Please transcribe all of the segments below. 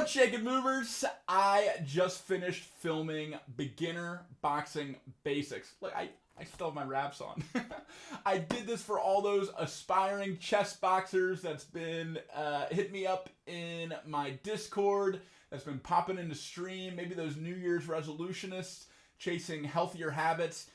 What's shaking, movers? I just finished filming beginner boxing basics. Look, I still have my wraps on. I did this for all those aspiring chess boxers that's been hit me up in my Discord, that's been popping into stream, maybe those New Year's resolutionists chasing healthier habits.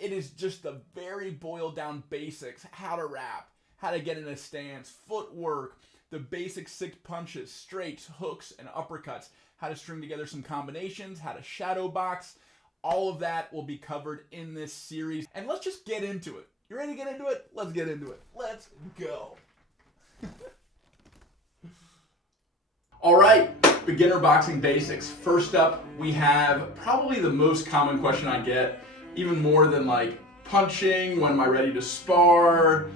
It is just the very boiled down basics: how to wrap, how to get in a stance, footwork, the basic 6 punches, straights, hooks, and uppercuts, how to string together some combinations, how to shadow box. All of that will be covered in this series. And let's just get into it. You ready to get into it? Let's get into it. Let's go. All right, beginner boxing basics. First up, we have probably the most common question I get, even more than like punching, when am I ready to spar?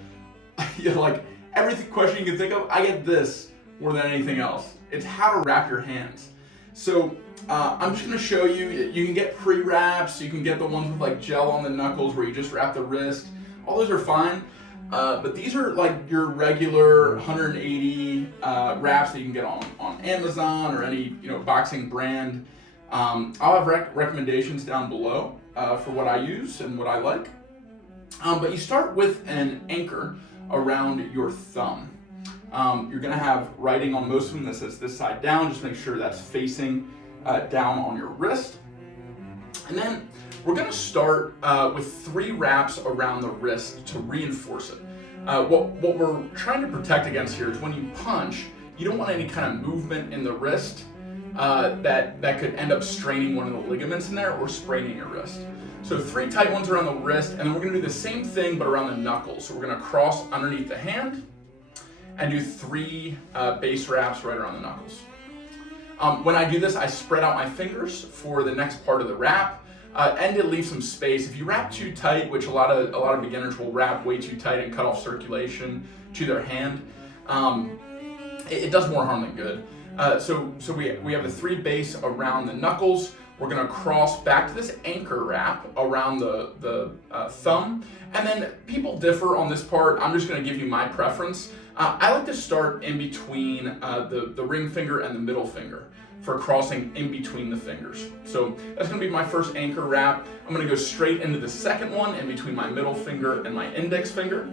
Like every question you can think of, I get this more than anything else. It's how to wrap your hands. So I'm just going to show you. You can get pre-wraps. You can get the ones with like gel on the knuckles where you just wrap the wrist. All those are fine. But these are like your regular 180 wraps that you can get on Amazon or any boxing brand. I'll have recommendations down below for what I use and what I like. But you start with an anchor around your thumb. You're going to have writing on most of them that says this side down. Just make sure that's facing down on your wrist. And then we're going to start with 3 wraps around the wrist to reinforce it. What we're trying to protect against here is when you punch, you don't want any kind of movement in the wrist that could end up straining one of the ligaments in there or spraining your wrist. So 3 tight ones around the wrist, and then we're going to do the same thing but around the knuckles. So we're going to cross underneath the hand and do 3 base wraps right around the knuckles. When I do this, I spread out my fingers for the next part of the wrap, and it leaves some space. If you wrap too tight, which a lot of beginners will wrap way too tight and cut off circulation to their hand, it does more harm than good. So we have the 3 base around the knuckles. We're going to cross back to this anchor wrap around the thumb. And then people differ on this part. I'm just going to give you my preference. I like to start in between the ring finger and the middle finger for crossing in between the fingers. So that's going to be my first anchor wrap. I'm going to go straight into the second one in between my middle finger and my index finger.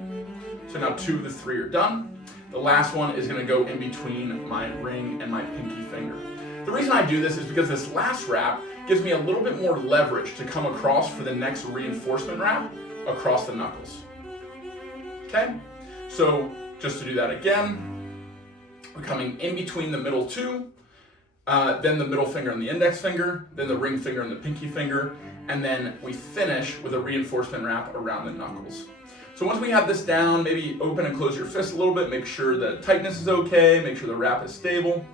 So now 2 of the 3 are done. The last one is going to go in between my ring and my pinky finger. The reason I do this is because this last wrap gives me a little bit more leverage to come across for the next reinforcement wrap across the knuckles. Okay, so just to do that again, we're coming in between the middle 2, then the middle finger and the index finger, then the ring finger and the pinky finger, and then we finish with a reinforcement wrap around the knuckles. So once we have this down, maybe open and close your fist a little bit, make sure the tightness is okay, make sure the wrap is stable.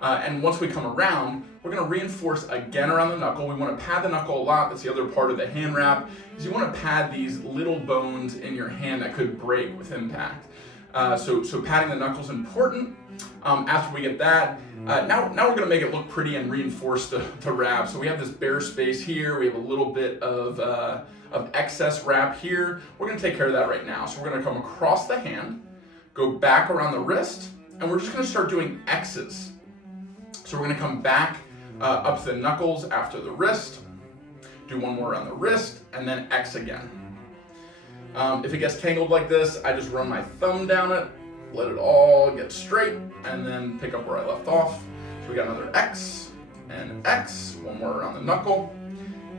And once we come around, we're going to reinforce again around the knuckle. We want to pad the knuckle a lot. That's the other part of the hand wrap, is you want to pad these little bones in your hand that could break with impact. So padding the knuckles is important. After we get that, now we're going to make it look pretty and reinforce the wrap. So we have this bare space here. We have a little bit of excess wrap here. We're going to take care of that right now. So we're going to come across the hand, go back around the wrist, and we're just going to start doing X's. So we're going to come back up to the knuckles after the wrist, do one more around the wrist, and then X again. If it gets tangled like this, I just run my thumb down it, let it all get straight, and then pick up where I left off. So we got another X and X, one more around the knuckle,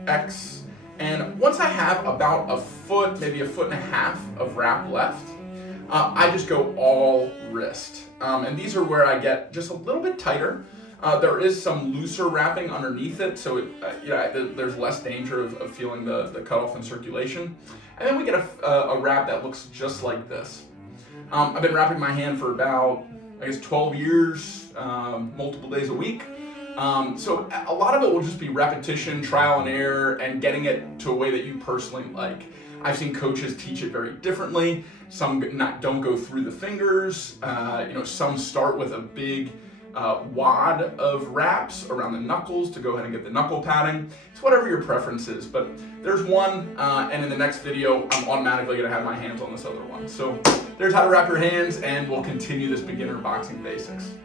X. And once I have about a foot, maybe 1.5 feet of wrap left, I just go all wrist. And these are where I get just a little bit tighter. There is some looser wrapping underneath it, so there's less danger of feeling the cutoff in circulation. And then we get a wrap that looks just like this. I've been wrapping my hand for about, 12 years, multiple days a week. So a lot of it will just be repetition, trial and error, and getting it to a way that you personally like. I've seen coaches teach it very differently. Some don't go through the fingers. Some start with a big wad of wraps around the knuckles to go ahead and get the knuckle padding. It's whatever your preference is, but there's one, and in the next video, I'm automatically gonna have my hands on this other one. So there's how to wrap your hands, and we'll continue this beginner boxing basics.